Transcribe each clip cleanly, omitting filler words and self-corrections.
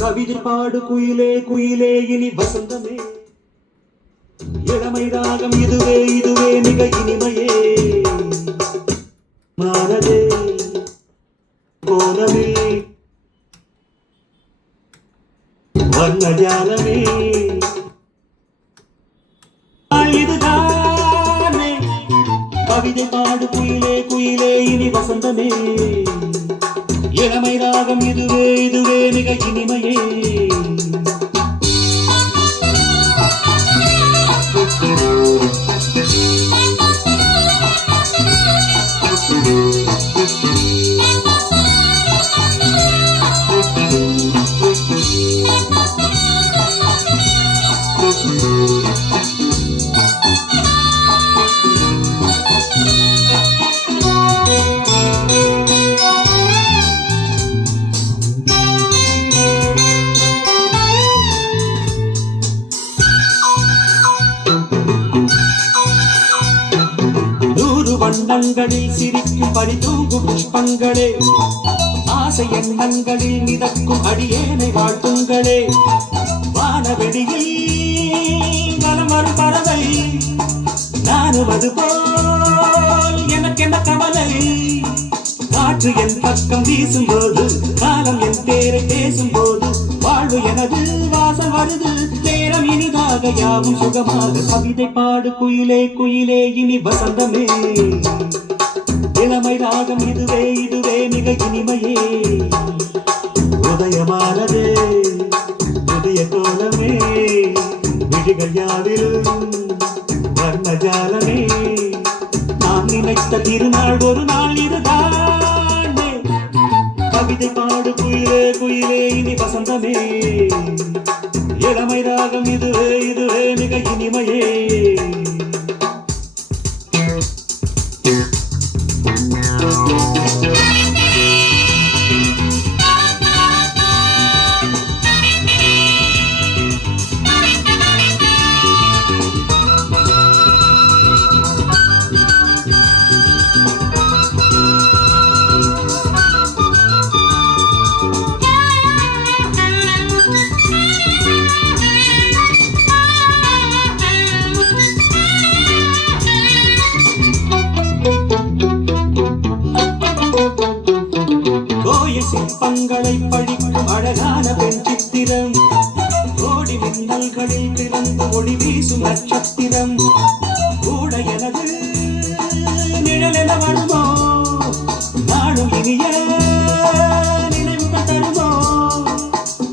கவிதை பாடு குயிலே குயிலே இனி வசந்தமே, இளமை ராகம் இதுவே இதுவே மிக இனிமையே, மானதே கோலமே வர்ணஜாலமே, இதுதானே கவிதை பாடு குயிலே குயிலே இனி வசந்தமே, இளமை ராகம் இதுவே இதுவே மிக இனிமையே. வண்ணங்களில் சிரிக்கும் பரிதூங்கும் புஷ்பங்களே, ஆசை எண்ணங்களில் மிதக்கும் அடியேனை வாழ்த்துங்களே, வானவெளியில் வலம் வரும் பறவை நானுவது போல் எனக்கென்ன கவலை, காற்று என் பக்கம் வீசும்போது காலம் என் பேரை பேசும்போது வாழ்வு எனது வாசம் வருது, நேரம் இனிதாக யாவும் சுகமாக. கவிதை பாடு குயிலே குயிலே இனி வசந்தமே, இளமை ராகம் இதுவே இதுவே மிக இனிமையே, உதயமானதே புதிய கோலமே, விழிகள் யாவிலும் வர்ணஜாலமே, நாம் நினைத்த திருநாள் ஒரு நாள் இதுதானே. கவிதை பாடு குயிலே குயிலே இனி வசந்தமே, இளமை ராகம் இதுவே இதுவே மிக இனிமையே. சிற்பங்களை படிக்கும் அழகான பெண் சித்திரம், கோடி மின்னல்களில் பிறந்து ஒளி வீசும் நட்சத்திரம், கூட எனது நிழலென வருமோ நாளும் இனிய நினைவுகள் தருமோ,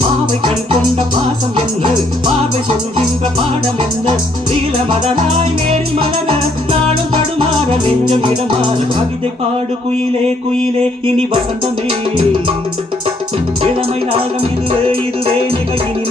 பாவை கண் கொண்ட பாசம் என்று பாவை சொல்கின்ற பாடம் என்ன, நீல மதனாய் மேரி மலர நாளும் தடுமாற நெஞ்சம் இடமாற. கவிதை பாடு குயிலே குயிலே இனி வசந்தமே, இளமை ராகம் இதுவே இதுவே மிக இனி